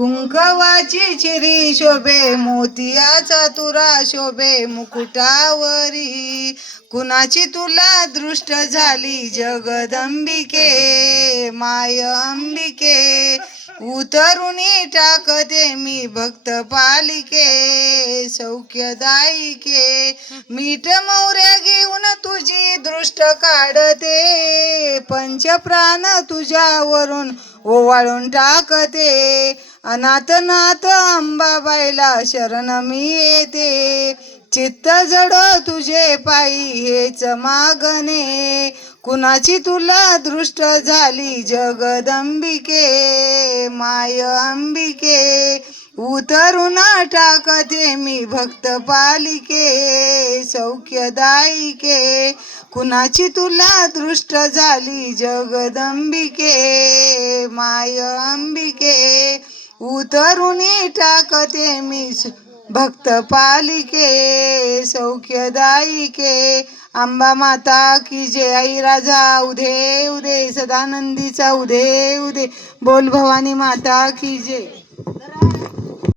कुंकवाची चिरी शोभे, मोतियाचा तुरा शोभे मुकुटावरी. कुणाची तुला दृष्ट झाली जगदंबिके, माय अंबिके. उतरुनी टाकते मी भक्त पालिके, सौख्यदायिके. मीठ मोहऱ्या घेऊन तुझी दृष्ट काढते, पंचप्राण तुझ्यावरून ओवाळून टाकते. अनाथ नाथ अंबाबाईला शरण मी येते, चित्त जड तुझे पायी हेच मागणे. कुणाची तुला दृष्ट झाली जगदंबिके, माय अंबिके. उतरून टाकते मी भक्त पालिके, सौख्यदायिके. कुणाची तुला दृष्ट झाली जगदंबिके, माय अंबिके. उतरुनी टाकते मी भक्त पालिके, सौख्यदायिके. अंबा माता की जय. आई राजा उदे उदे, सदानंदीचा उदे उदे. बोल भवानी माता की जय.